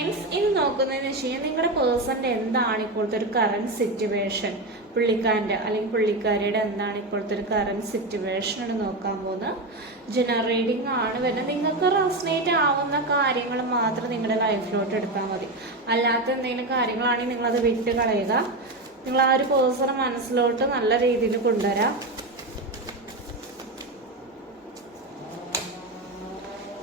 Friends, ഇനി നോക്കുന്നതെന്ന് വെച്ച് കഴിഞ്ഞാൽ നിങ്ങളുടെ പേഴ്സന്റെ എന്താണ് ഇപ്പോഴത്തെ ഒരു കറന്റ് സിറ്റുവേഷൻ, പുള്ളിക്കാരൻ്റെ അല്ലെങ്കിൽ പുള്ളിക്കാരിയുടെ എന്താണ് ഇപ്പോഴത്തെ ഒരു കറന്റ് സിറ്റുവേഷൻ ആണ് നോക്കാൻ പോകുന്നത്. ജനറൽ റീഡിംഗ് ആണ് വരുന്നത്. നിങ്ങൾക്ക് റെസൊനേറ്റ് ആവുന്ന കാര്യങ്ങൾ മാത്രം നിങ്ങളുടെ ലൈഫിലോട്ട് എടുത്താൽ മതി. അല്ലാത്ത എന്തെങ്കിലും കാര്യങ്ങളാണെങ്കിൽ നിങ്ങളത് വിട്ട് കളയുക. നിങ്ങൾ ആ ഒരു പേഴ്സണെ മനസ്സിലോട്ട് നല്ല രീതിയിൽ കൊണ്ടുവരാം.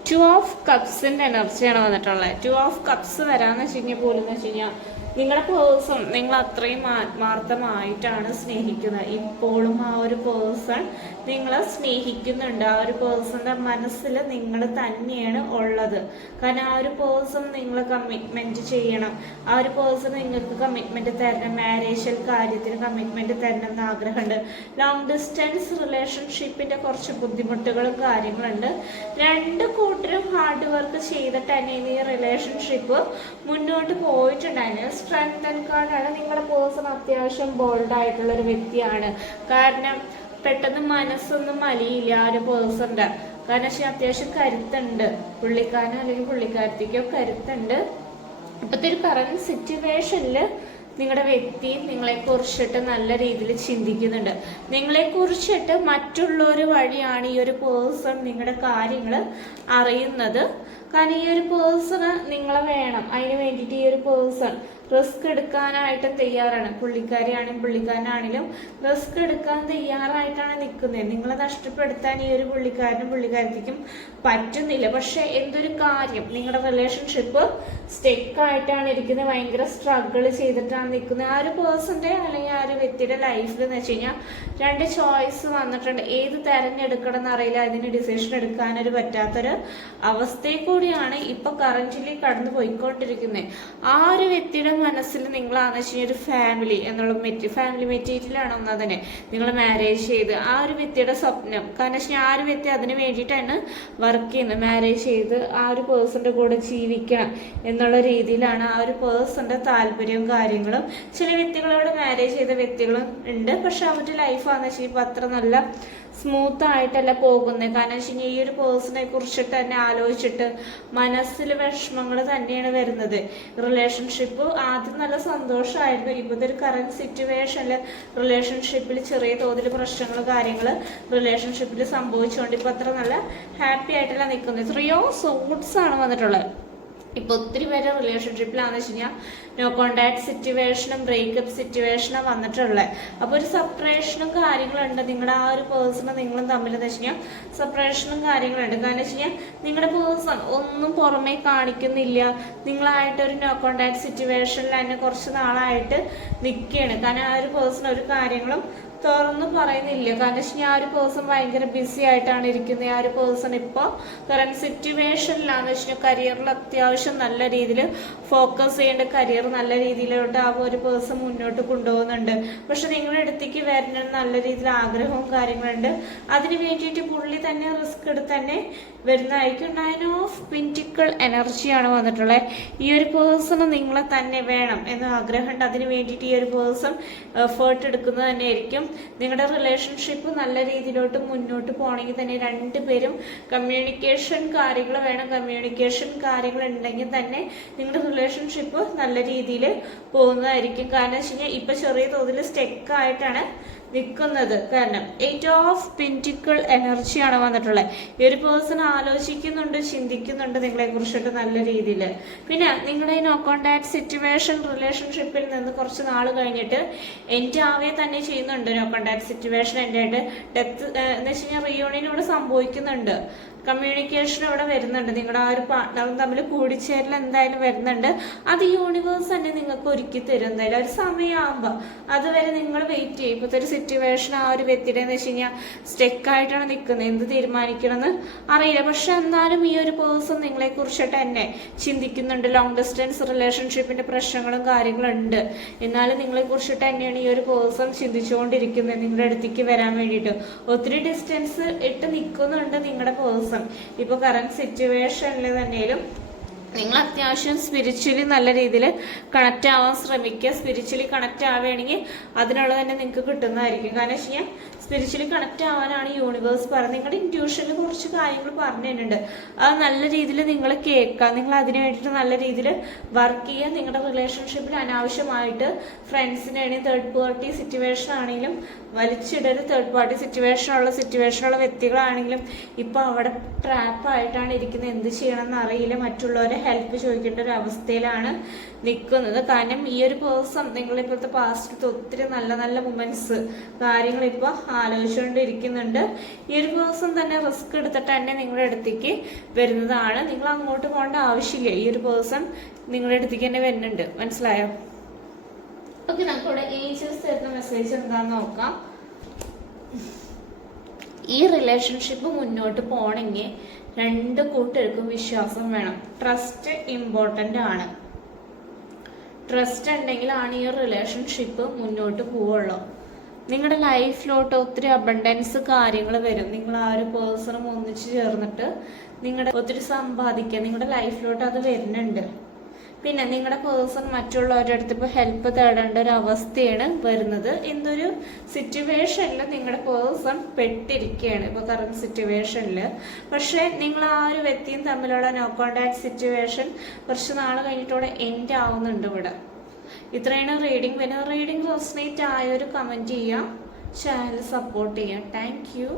2 ഓഫ് കപ്സിന്റെ എനർജിയാണ് വന്നിട്ടുള്ളത്. 2 ഓഫ് കപ്സ് വരാന്ന് വെച്ച് കഴിഞ്ഞാൽ പോലും എന്ന് വെച്ച് കഴിഞ്ഞാൽ നിങ്ങളുടെ പേഴ്സൺ നിങ്ങൾ അത്രയും ആത്മാർത്ഥമായിട്ടാണ് സ്നേഹിക്കുന്നത്. ഇപ്പോഴും ആ ഒരു പേഴ്സൺ നിങ്ങളെ സ്നേഹിക്കുന്നുണ്ട്. ആ ഒരു പേഴ്സന്റെ മനസ്സിൽ നിങ്ങൾ തന്നെയാണ് ഉള്ളത്. കാരണം ആ ഒരു പേഴ്സൺ നിങ്ങൾ കമ്മിറ്റ്മെന്റ് ചെയ്യണം. ആ ഒരു പേഴ്സൺ നിങ്ങൾക്ക് കമ്മിറ്റ്മെന്റ് തരണം. മാരേജ് കാര്യത്തിന് കമ്മിറ്റ്മെന്റ് തരണം എന്ന് ആഗ്രഹമുണ്ട്. ലോങ് ഡിസ്റ്റൻസ് റിലേഷൻഷിപ്പിന്റെ കുറച്ച് ബുദ്ധിമുട്ടുകളും കാര്യങ്ങളുണ്ട്. രണ്ട് കൂട്ടരും ഹാർഡ് വർക്ക് ചെയ്തിട്ട് തന്നെ ഈ റിലേഷൻഷിപ്പ് മുന്നോട്ട് പോയിട്ടുണ്ടായിരുന്നു. സ്ട്രെങ്തൻ കാർഡാണ്. നിങ്ങളുടെ പേഴ്സൺ അത്യാവശ്യം ബോൾഡ് ആയിട്ടുള്ള ഒരു വ്യക്തിയാണ്. കാരണം പെട്ടെന്ന് മനസ്സൊന്നും അലിയില്ല ആ ഒരു പേഴ്സന്റെ. കാരണം വെച്ചാൽ അത്യാവശ്യം കരുത്തുണ്ട്. പുള്ളിക്കാരനോ അല്ലെങ്കിൽ പുള്ളിക്കാരത്തേക്കോ കരുത്തുണ്ട്. ഇപ്പോഴത്തെ ഒരു കറന്റ് സിറ്റുവേഷനിൽ നിങ്ങളുടെ വ്യക്തി നിങ്ങളെ കുറിച്ചിട്ട് നല്ല രീതിയിൽ ചിന്തിക്കുന്നുണ്ട്. നിങ്ങളെ കുറിച്ചിട്ട് മറ്റുള്ളവർ വഴിയാണ് ഈ ഒരു പേഴ്സൺ നിങ്ങളുടെ കാര്യങ്ങൾ അറിയുന്നത്. കാരണം ഈ ഒരു പേഴ്സണ് നിങ്ങളെ വേണം. അതിന് വേണ്ടിയിട്ട് ഈ ഒരു പേഴ്സൺ റിസ്ക് എടുക്കാനായിട്ട് തയ്യാറാണ്. പുള്ളിക്കാരിയാണെങ്കിലും പുള്ളിക്കാരനാണെങ്കിലും റിസ്ക് എടുക്കാൻ തയ്യാറായിട്ടാണ് നിൽക്കുന്നത്. നിങ്ങളെ നഷ്ടപ്പെടുത്താൻ ഈ ഒരു പുള്ളിക്കാരനും പുള്ളിക്കാരത്തേക്കും പറ്റുന്നില്ല. പക്ഷെ എന്തൊരു കാര്യം, നിങ്ങളുടെ റിലേഷൻഷിപ്പ് സ്റ്റെക്കായിട്ടാണ് ഇരിക്കുന്നത്. ഭയങ്കര സ്ട്രഗിൾ ചെയ്തിട്ടാണ് നിൽക്കുന്നത്. ആ ഒരു പേഴ്സന്റെ അല്ലെങ്കിൽ ആ ഒരു വ്യക്തിയുടെ ലൈഫിൽ എന്ന് വെച്ച് കഴിഞ്ഞാൽ 2 ചോയ്സ് വന്നിട്ടുണ്ട്. ഏത് തെരഞ്ഞെടുക്കണം എന്നറിയില്ല. അതിന് ഡിസിഷൻ എടുക്കാനൊരു പറ്റാത്തൊരു അവസ്ഥയിൽ കൂടിയാണ് ഇപ്പൊ കറന്റ്ലി കടന്നു പോയിക്കൊണ്ടിരിക്കുന്നത്. ആ ഒരു വ്യക്തിയുടെ മനസ്സിൽ നിങ്ങളാണെന്ന് വെച്ച് കഴിഞ്ഞാൽ ഒരു ഫാമിലി എന്നുള്ള ഫാമിലി മെറ്റീരിയലാണ് ഒന്നതിനെ നിങ്ങൾ മാരേജ് ചെയ്ത് ആ ഒരു വ്യക്തിയുടെ സ്വപ്നം. കാരണം വെച്ചാൽ ആ ഒരു വ്യക്തി അതിന് വേണ്ടിയിട്ടാണ് വർക്ക് ചെയ്യുന്നത്. മാരേജ് ചെയ്ത് ആ ഒരു പേഴ്സന്റെ കൂടെ ജീവിക്കണം എന്നുള്ള രീതിയിലാണ് ആ ഒരു പേഴ്സന്റെ താല്പര്യവും കാര്യങ്ങളും. ചില വ്യക്തികളോട് മാരേജ് ചെയ്ത വ്യക്തികളും ഉണ്ട്. പക്ഷെ അവരുടെ ലൈഫാണെന്ന് വെച്ചാൽ ഇപ്പൊ അത്ര നല്ല സ്മൂത്ത് ആയിട്ടല്ല പോകുന്നത്. കാരണം വെച്ച് കഴിഞ്ഞാൽ ഈ ഒരു പേഴ്സണെ കുറിച്ചിട്ട് തന്നെ ആലോചിച്ചിട്ട് മനസ്സിൽ വിഷമങ്ങൾ തന്നെയാണ് വരുന്നത്. റിലേഷൻഷിപ്പ് ആദ്യം നല്ല സന്തോഷമായിരുന്നു. ഇപ്പോഴത്തെ ഒരു കറന്റ് സിറ്റുവേഷനിൽ റിലേഷൻഷിപ്പിൽ ചെറിയ തോതിൽ പ്രശ്നങ്ങൾ കാര്യങ്ങൾ റിലേഷൻഷിപ്പിൽ സംഭവിച്ചുകൊണ്ട് ഇപ്പൊ അത്ര നല്ല ഹാപ്പി ആയിട്ടല്ല നിൽക്കുന്നത്. 3 ഓഫ് സോർട്സ് ആണ് വന്നിട്ടുള്ളത്. ഇപ്പൊ ഒത്തിരി പേര് റിലേഷൻഷിപ്പിലാണെന്ന് വെച്ച് കഴിഞ്ഞാൽ നോ കോണ്ടാക്ട് സിറ്റുവേഷനും ബ്രേക്കപ്പ് സിറ്റുവേഷനും വന്നിട്ടുള്ളത്. അപ്പൊ ഒരു സെപ്പറേഷനും കാര്യങ്ങളുണ്ട്. നിങ്ങളുടെ ആ ഒരു പേഴ്സണും നിങ്ങളും തമ്മിൽ എന്ന് വെച്ച് കഴിഞ്ഞാൽ സെപ്പറേഷനും കാര്യങ്ങളുണ്ട്. കാരണം വെച്ച് കഴിഞ്ഞാൽ നിങ്ങളുടെ പേഴ്സൺ ഒന്നും പുറമേ കാണിക്കുന്നില്ല. നിങ്ങളായിട്ട് ഒരു നോ കോണ്ടാക്ട് സിറ്റുവേഷനിൽ തന്നെ കുറച്ച് നാളായിട്ട് നിൽക്കുകയാണ്. കാരണം ആ ഒരു പേഴ്സൺ ഒരു കാര്യങ്ങളും തുറന്നു പറയുന്നില്ല. കാരണം വെച്ചാൽ ആ ഒരു പേഴ്സൺ ഭയങ്കര ബിസി ആയിട്ടാണ് ഇരിക്കുന്നത്. ആ ഒരു പേഴ്സൺ ഇപ്പോൾ കറന്റ് സിറ്റുവേഷനിലാണെന്ന് വെച്ചാൽ കരിയറിൽ അത്യാവശ്യം നല്ല രീതിയിൽ ഫോക്കസ് ചെയ്യേണ്ട കരിയർ നല്ല രീതിയിലോട്ട് ആ ഒരു പേഴ്സൺ മുന്നോട്ട് കൊണ്ടുപോകുന്നുണ്ട്. പക്ഷെ നിങ്ങളുടെ അടുത്തേക്ക് വരുന്ന നല്ല രീതിയിൽ ആഗ്രഹവും കാര്യങ്ങളുണ്ട്. അതിന് വേണ്ടിയിട്ട് പുള്ളി തന്നെ റിസ്ക് എടുത്ത് തന്നെ വരുന്നതായിരിക്കും. 9 ഓഫ് പെന്റിക്കിൾ എനർജിയാണ് വന്നിട്ടുള്ളത്. ഈ ഒരു പേഴ്സണ് നിങ്ങളെ തന്നെ വേണം എന്ന് ആഗ്രഹമുണ്ട്. അതിന് വേണ്ടിയിട്ട് ഈ ഒരു പേഴ്സൺ എഫേർട്ട് എടുക്കുന്നത് തന്നെയായിരിക്കും. നിങ്ങളുടെ റിലേഷൻഷിപ്പ് നല്ല രീതിയിലോട്ട് മുന്നോട്ട് പോകണമെങ്കിൽ തന്നെ 2 പേരും കമ്മ്യൂണിക്കേഷൻ കാര്യങ്ങൾ വേണം. കമ്മ്യൂണിക്കേഷൻ കാര്യങ്ങൾ ഉണ്ടെങ്കിൽ തന്നെ നിങ്ങളുടെ റിലേഷൻഷിപ്പ് നല്ല രീതിയിൽ പോകുന്നതായിരിക്കും. കാരണം വെച്ച് കഴിഞ്ഞാൽ ഇപ്പൊ ചെറിയ തോതിൽ സ്റ്റെക്കായിട്ടാണ് നിൽക്കുന്നത്. കാരണം 8 ഓഫ് പെന്റിക്കിൾ എനർജിയാണ് വന്നിട്ടുള്ളത്. ഈ ഒരു പേഴ്സൺ ആലോചിക്കുന്നുണ്ട്, ചിന്തിക്കുന്നുണ്ട് നിങ്ങളെ കുറിച്ചിട്ട് നല്ല രീതിയിൽ. പിന്നെ നിങ്ങളുടെ ഈ നോ കോണ്ടാക്ട് സിറ്റുവേഷൻ റിലേഷൻഷിപ്പിൽ നിന്ന് കുറച്ച് നാൾ കഴിഞ്ഞിട്ട് എൻഡ് ആവേ തന്നെ ചെയ്യുന്നുണ്ട്. നോ കോണ്ടാക്ട് സിറ്റുവേഷൻ എൻ്റെ ആയിട്ട് ഡെത്ത് എന്ന് വെച്ച് കഴിഞ്ഞാൽ റീയൂണിയൻ ഇവിടെ സംഭവിക്കുന്നുണ്ട്. കമ്മ്യൂണിക്കേഷൻ ഇവിടെ വരുന്നുണ്ട്. നിങ്ങളുടെ ആ ഒരു പാർട്ട്ണറും തമ്മിൽ കൂടിച്ചേരൽ എന്തായാലും വരുന്നുണ്ട്. അത് യൂണിവേഴ്സ് തന്നെ നിങ്ങൾക്ക് ഒരുക്കി തരും. എന്തായാലും ഒരു സമയമാകുമ്പോൾ അതുവരെ നിങ്ങൾ വെയിറ്റ് ചെയ്യും. ഇപ്പോഴത്തെ ഒരു സിറ്റുവേഷൻ ആ ഒരു വ്യക്തിയുടെ എന്ന് വെച്ച് കഴിഞ്ഞാൽ സ്റ്റെക്കായിട്ടാണ് നിൽക്കുന്നത്. എന്ത് തീരുമാനിക്കണമെന്ന് അറിയില്ല. പക്ഷെ എന്നാലും ഈ ഒരു പേഴ്സൺ നിങ്ങളെ കുറിച്ചിട്ട് തന്നെ ചിന്തിക്കുന്നുണ്ട്. ലോങ് ഡിസ്റ്റൻസ് റിലേഷൻഷിപ്പിന്റെ പ്രശ്നങ്ങളും കാര്യങ്ങളും ഉണ്ട്. എന്നാലും നിങ്ങളെ കുറിച്ചിട്ട് തന്നെയാണ് ഈ ഒരു പേഴ്സൺ ചിന്തിച്ചുകൊണ്ടിരിക്കുന്നത് നിങ്ങളുടെ അടുത്തേക്ക് വരാൻ വേണ്ടിയിട്ട്. ഒത്തിരി ഡിസ്റ്റൻസ് ഇട്ട് നിൽക്കുന്നുണ്ട് നിങ്ങളുടെ പേഴ്സൺ. ഇപ്പൊ കറന്റ് സിറ്റുവേഷനിൽ തന്നെയും നിങ്ങൾ അത്യാവശ്യം സ്പിരിച്വലി നല്ല രീതിയിൽ കണക്റ്റ് ആവാൻ ശ്രമിക്കുക. സ്പിരിച്വലി കണക്റ്റ് ആവുകയാണെങ്കിൽ അതിനുള്ളത് തന്നെ നിങ്ങൾക്ക് കിട്ടുന്നതായിരിക്കും. കാരണം വെച്ച് കഴിഞ്ഞാൽ സ്പിരിച്വലി കണക്ട് ആവാനാണ് യൂണിവേഴ്സ് പറയുന്നത്. നിങ്ങളുടെ ഇൻറ്റ്യൂഷനിൽ കുറച്ച് കാര്യങ്ങൾ പറഞ്ഞു തരുന്നുണ്ട്. അത് നല്ല രീതിയിൽ നിങ്ങൾ കേൾക്കുക, നിങ്ങൾ അതിന് വേണ്ടിയിട്ട് നല്ല രീതിയിൽ വർക്ക് ചെയ്യുക. നിങ്ങളുടെ റിലേഷൻഷിപ്പിൽ അനാവശ്യമായിട്ട് ഫ്രണ്ട്സിനാണെങ്കിലും തേർഡ് പാർട്ടി സിറ്റുവേഷൻ ആണെങ്കിലും വലിച്ചിടരുത്. തേർഡ് പാർട്ടി സിറ്റുവേഷനുള്ള വ്യക്തികളാണെങ്കിലും ഇപ്പോൾ അവിടെ ട്രാപ്പായിട്ടാണ് ഇരിക്കുന്നത്, എന്ത് ചെയ്യണമെന്ന് അറിയില്ല, മറ്റുള്ളവരെ ഹെൽപ്പ് ചോദിക്കേണ്ട ഒരു അവസ്ഥയിലാണ് നിൽക്കുന്നത്. കാരണം ഈ ഒരു പേഴ്സൺ നിങ്ങളിപ്പോഴത്തെ പാസ്റ്റിലത്തെ ഒത്തിരി നല്ല നല്ല മൊമെന്റ്സ് കാര്യങ്ങൾ ഇപ്പോൾ ആലോചിച്ചുകൊണ്ടിരിക്കുന്നുണ്ട്. ഈ ഒരു പേഴ്സൺ തന്നെ റിസ്ക് എടുത്തിട്ട് തന്നെ നിങ്ങളുടെ അടുത്തേക്ക് വരുന്നതാണ്. നിങ്ങൾ അങ്ങോട്ട് പോകേണ്ട ആവശ്യമില്ല, ഈ ഒരു പേഴ്സൺ നിങ്ങളുടെ അടുത്തേക്ക് തന്നെ വരുന്നുണ്ട്. മനസ്സിലായോ? ഓക്കെ, നമുക്കിവിടെ ഏഞ്ചൽസ് തരുന്ന മെസ്സേജ് എന്താന്ന് നോക്കാം. ഈ റിലേഷൻഷിപ്പ് മുന്നോട്ട് പോകണമെങ്കിൽ രണ്ട് കൂട്ടർക്കും വിശ്വാസം വേണം. ട്രസ്റ്റ് ഇമ്പോർട്ടൻ്റ് ആണ്. ട്രസ്റ്റ് ഉണ്ടെങ്കിലാണ് ഈ റിലേഷൻഷിപ്പ് മുന്നോട്ട് പോവുള്ളൂ. നിങ്ങളുടെ ലൈഫിലോട്ട് ഒത്തിരി അബണ്ടൻസ് കാര്യങ്ങൾ വരും. നിങ്ങൾ ആ ഒരു പേഴ്സണും ഒന്നിച്ച് ചേർന്നിട്ട് നിങ്ങളുടെ ഒത്തിരി സമ്പാദിക്കുക, നിങ്ങളുടെ ലൈഫിലോട്ട് അത് വരുന്നുണ്ട്. പിന്നെ നിങ്ങളുടെ പേഴ്സൺ മറ്റുള്ളവരുടെ അടുത്ത് ഇപ്പോൾ ഹെൽപ്പ് തേടേണ്ട ഒരു അവസ്ഥയാണ് വരുന്നത്. എന്തൊരു സിറ്റുവേഷനിൽ നിങ്ങളുടെ പേഴ്സൺ പെട്ടിരിക്കുകയാണ് ഇപ്പോൾ കറണ്ട് സിറ്റുവേഷനിൽ. പക്ഷേ നിങ്ങൾ ആ ഒരു വ്യക്തിയും തമ്മിലുള്ള നോ കോണ്ടാക്ട് സിറ്റുവേഷൻ കുറച്ച് നാൾ കഴിഞ്ഞിട്ടൂടെ എൻഡ് ആവുന്നുണ്ട് ഇവിടെ. ഇത്രയാണ് റീഡിംഗ് വരുന്നത്. റീഡിംഗ് റെസൊനേറ്റ് ആയൊരു കമൻറ്റ് ചെയ്യുക, ചാനൽ സപ്പോർട്ട് ചെയ്യുക. Thank you.